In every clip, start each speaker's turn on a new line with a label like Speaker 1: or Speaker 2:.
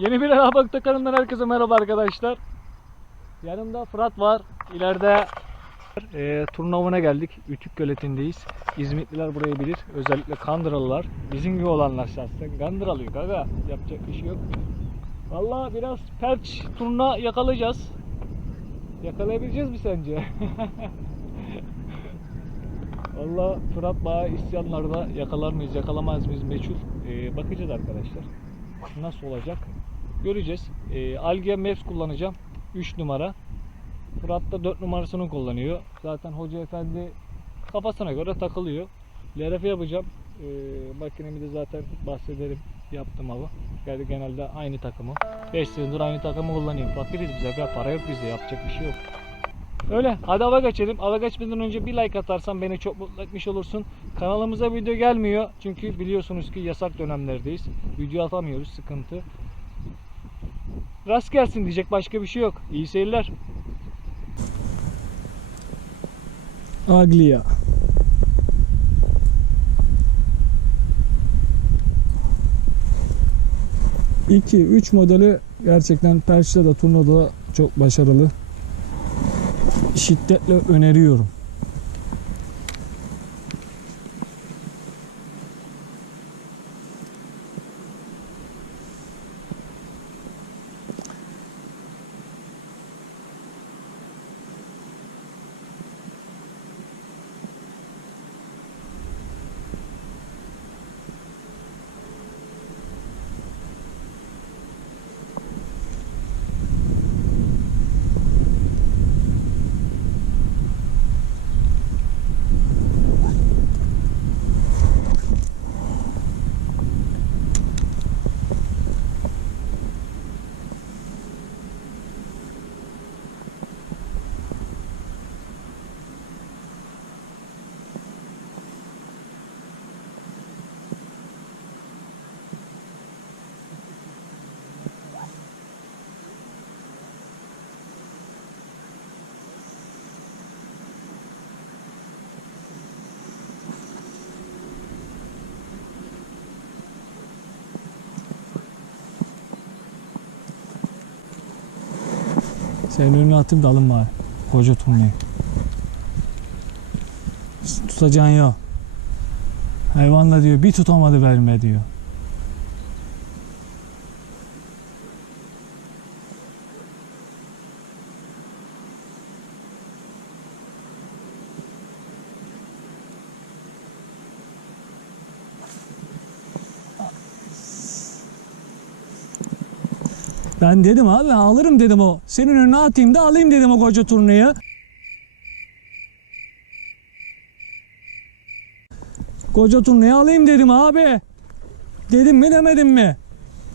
Speaker 1: Yeni bir Arabakta kanalından herkese merhaba arkadaşlar. Yanımda Fırat var. İleride e, turnuvana geldik. Ütük Göleti'ndeyiz. İzmitliler burayı bilir. Özellikle Kandıralılar. Bizim gibi olanlar şahsen. Kandıralıyor aga. Yapacak bir şey yok. Valla biraz perç turna yakalayacağız. Yakalayabileceğiz mi sence? Valla Fırat bayağı isyanlarda yakalar mıyız yakalamaz mıyız meçhul. Ee, bakacağız arkadaşlar. Nasıl olacak? Göreceğiz. Ee, Algia Maps kullanacağım. 3 numara. Fırat da 4 numarasını kullanıyor. Zaten hoca efendi kafasına göre takılıyor. LRF yapacağım. Ee, makinemi de zaten bahsederim. Yaptım ama. Yani genelde aynı takımı. 5 senedir aynı takımı kullanıyorum. Fakiriz bize. Ya, para yok bizde. Yapacak bir şey yok. Öyle. Hadi ava geçelim. Ava geçmeden önce bir like atarsan beni çok mutlu etmiş olursun. Kanalımıza video gelmiyor. Çünkü biliyorsunuz ki yasak dönemlerdeyiz. Video atamıyoruz. Sıkıntı. Rast gelsin diyecek başka bir şey yok. İyi seyirler. Aglia. İki, üç modeli gerçekten Perç'te de turnuvada da çok başarılı. Şiddetle öneriyorum. Senin önüne atayım da alın bari. Koca turnayı. Tutacağın yok. Hayvanla diyor bir tutamadı verme diyor. Ben dedim abi alırım dedim o. Senin önüne atayım da alayım dedim o koca turnayı. Koca turnayı alayım dedim abi. Dedim mi demedim mi?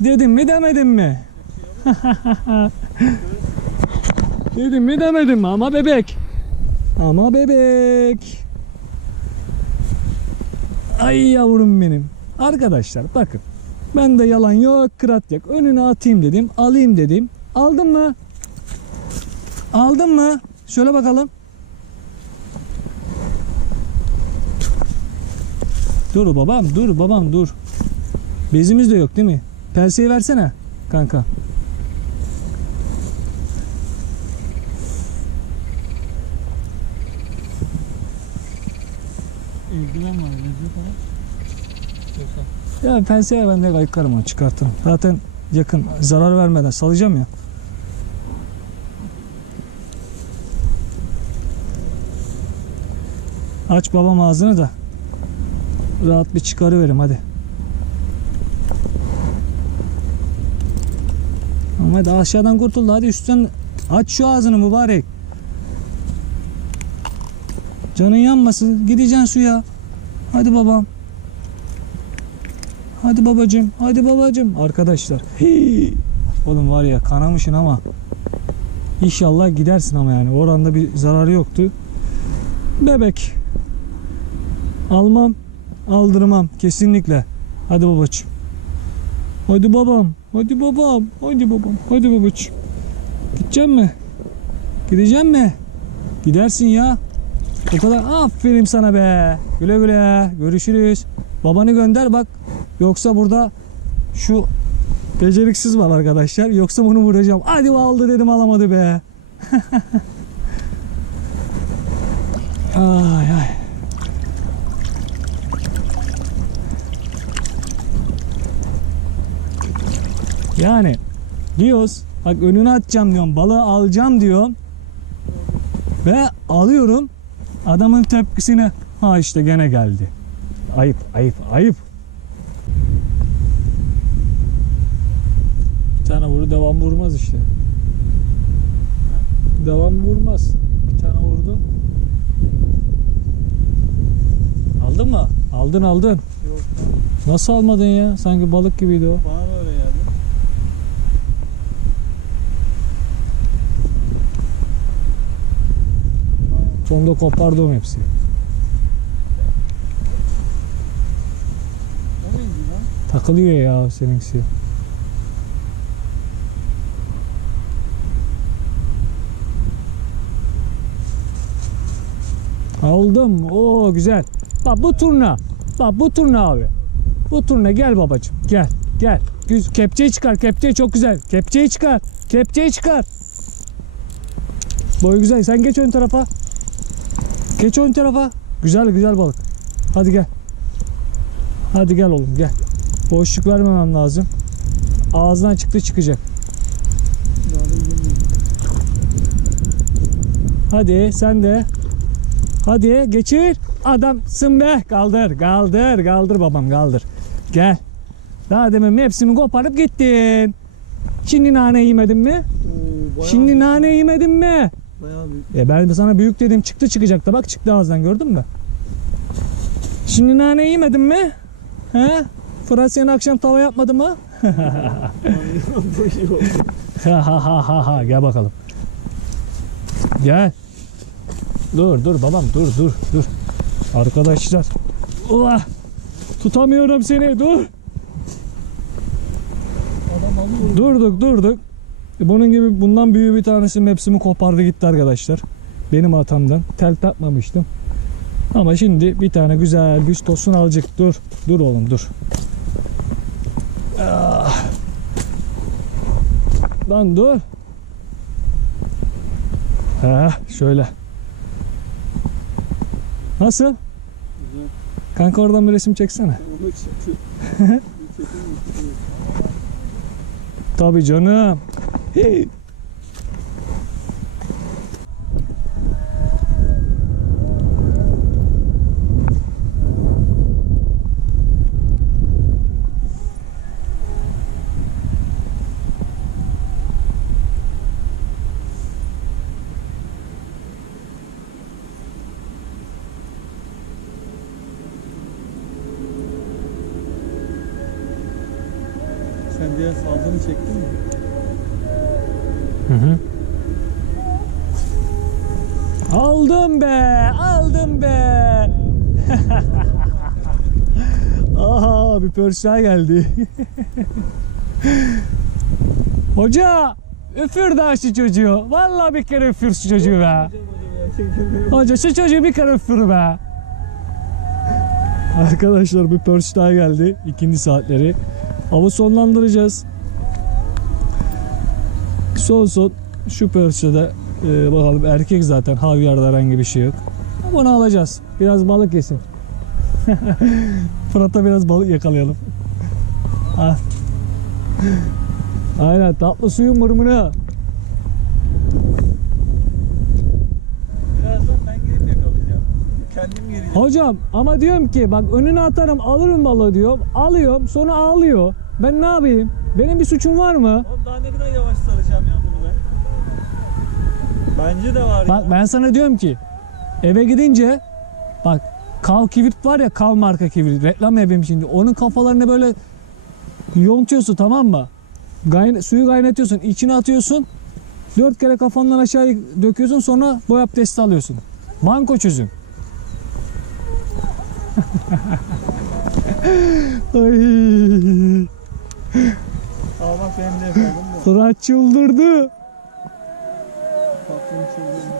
Speaker 1: Dedim mi demedim mi? dedim mi demedim mi? Ama bebek. Ama bebek. Ay yavrum benim. Arkadaşlar bakın. Ben de yalan yok, kırat yok. Önüne atayım dedim, alayım dedim. Aldın mı? Aldın mı? Şöyle bakalım. Dur babam, dur babam, dur. Bezimiz de yok değil mi? Penseyi versene kanka. İlgilen var. Var. Yoksa Ya penseye ben de ayıklarım onu çıkartırım. Zaten yakın zarar vermeden salacağım ya. Aç babam ağzını da rahat bir çıkarıverim hadi. Ama hadi aşağıdan kurtuldu hadi üstten aç şu ağzını mübarek. Canın yanmasın gideceksin suya. Hadi babam. Hadi babacım, hadi babacım. Arkadaşlar. hii. Oğlum var ya kanamışsın ama. İnşallah gidersin ama yani. Oranda bir zararı yoktu. Bebek. Almam, aldırmam kesinlikle. Hadi babacım. Hadi babam, hadi babam, hadi babam, hadi babacım. Gidecek mi? Gidecek mi? Gidersin ya. O kadar aferin sana be. Güle güle. Görüşürüz. Babanı gönder bak. Yoksa burada şu Beceriksiz var arkadaşlar. Yoksa bunu vuracağım. Hadi aldı dedim alamadı be. ay ay. Yani diyoruz bak önüne atacağım diyorum balığı alacağım diyorum ve alıyorum adamın tepkisine ha işte gene geldi ayıp ayıp ayıp bir tane vuru devam vurmaz işte devam vurmaz bir tane vurdu aldın mı aldın aldın Yok. nasıl almadın ya sanki balık gibiydi o Bana da öyle geldi. Sonunda kopardım hepsi. O neydi lan? Takılıyor ya seninkisi. Aldım. Oo güzel. Bak bu turna. Bak bu turna abi. Bu turna gel babacığım. Gel. Gel. Güz kepçeyi çıkar. Kepçeyi çok güzel. Kepçeyi çıkar. Kepçeyi çıkar. Boy güzel. Sen geç ön tarafa. Geç ön tarafa. Güzel güzel balık. Hadi gel. Hadi gel oğlum gel. Boşluk vermemem lazım. Ağzından çıktı çıkacak. Hadi sen de. Hadi geçir. Adamsın be. Kaldır kaldır kaldır babam kaldır. Gel. Daha demin hepsini koparıp gittin. Şimdi nane yemedin mi? Oo, Şimdi nane yemedin mi? Bayağı büyük. E ben sana büyük dedim çıktı çıkacak da bak çıktı ağzından gördün mü? Şimdi nane yemedin mi? He? Fırat akşam tava yapmadı mı? Ha ha ha ha ha gel bakalım. Gel. Dur dur babam dur dur dur. Arkadaşlar. Ulan. Tutamıyorum seni dur. Durduk durduk. Bunun gibi bundan büyüğü bir tanesi hepsini kopardı gitti arkadaşlar. Benim hatamdan. Tel takmamıştım. Ama şimdi bir tane güzel bir tosun alacak. Dur. Dur oğlum dur. Ah. Lan dur. Ha şöyle. Nasıl?
Speaker 2: Güzel.
Speaker 1: Kanka oradan bir resim çeksene. Tabii canım. Hey. Sen diğer saldığını çektin mi? Hı hı. Aldım be, aldım be. Aha bir pörsel geldi. Hoca üfür daha şu çocuğu. Vallahi bir kere üfür şu çocuğu be. Hoca şu çocuğu bir kere üfür be. Arkadaşlar bir pörs geldi. İkinci saatleri. Avı sonlandıracağız. Son son şu de e, bakalım erkek zaten havyarda herhangi bir şey yok. Bunu alacağız. Biraz balık yesin. Fırat'a biraz balık yakalayalım. Ah. Aynen tatlı suyun mırmını. Hocam ama diyorum ki bak önüne atarım alırım balığı diyorum. Alıyorum sonra ağlıyor. Ben ne yapayım? Benim bir suçum var mı? Oğlum daha ne kadar yavaş saracağım ya bunu ben. Bence de var Bak ya. ben sana diyorum ki eve gidince bak Kav kivrit var ya Kav marka kivrit reklam yapayım şimdi. Onun kafalarını böyle yontuyorsun tamam mı? Gayna- suyu kaynatıyorsun içine atıyorsun. Dört kere kafandan aşağı döküyorsun sonra boy abdesti alıyorsun. Banko çözüm. Ay, bak benim de da. Fırat çıldırdı. Patron çıldırdı.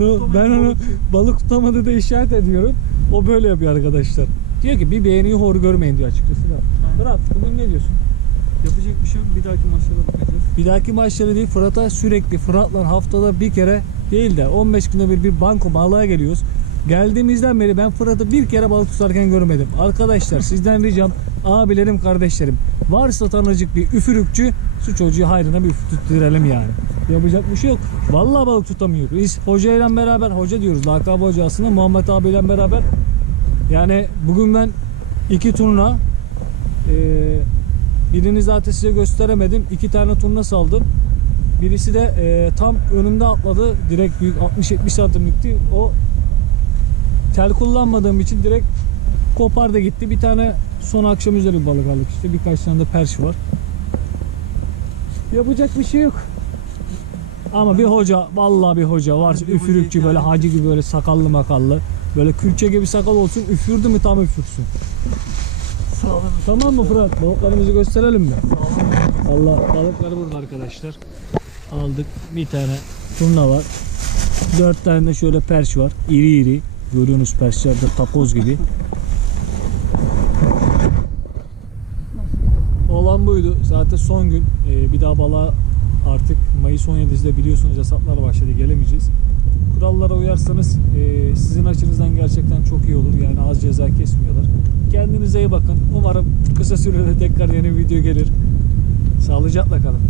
Speaker 1: Onu ben onu balık tutamadı da işaret ediyorum. O böyle yapıyor arkadaşlar. Diyor ki bir beğeniyi hor görmeyin diyor açıkçası da. Fırat bugün ne diyorsun? Yapacak bir şey yok. Bir dahaki maçlara bakacağız. Bir dahaki maçları değil Fırat'a sürekli Fırat'la haftada bir kere değil de 15 günde bir bir banko balığa geliyoruz. Geldiğimizden beri ben Fırat'ı bir kere balık tutarken görmedim. Arkadaşlar sizden ricam abilerim kardeşlerim varsa tanıcık bir üfürükçü şu çocuğu hayrına bir üfürttirelim yani. Yapacak bir şey yok. Vallahi balık tutamıyor. Biz hocayla beraber hoca diyoruz lakabı hoca aslında Muhammed abiyle beraber yani bugün ben iki turna eee Birini zaten size gösteremedim. İki tane turna saldım. Birisi de e, tam önümde atladı. Direkt büyük 60-70 santimlikti. O tel kullanmadığım için direkt kopardı gitti. Bir tane son akşam üzeri balık aldık işte. Birkaç tane de perş var. Yapacak bir şey yok. Ama bir hoca, vallahi bir hoca var. Bir Üfürükçü böyle hacı gibi böyle sakallı makallı. Böyle külçe gibi sakal olsun. Üfürdü mü tam üfürsün. Sağ olun. Tamam mı Fırat? Balıklarımızı gösterelim mi? Allah balıkları burada arkadaşlar. Aldık. Bir tane turna var. Dört tane de şöyle perş var. İri iri. Görüyorsunuz perşler de takoz gibi. Olan buydu. Zaten son gün. Ee, bir daha balığa artık Mayıs 17'de biliyorsunuz yasaklar başladı. Gelemeyeceğiz. Kurallara uyarsanız e, sizin açınızdan gerçekten çok iyi olur. Yani az ceza kesmiyorlar. Kendinize iyi bakın. Umarım kısa sürede tekrar yeni video gelir. Sağlıcakla kalın.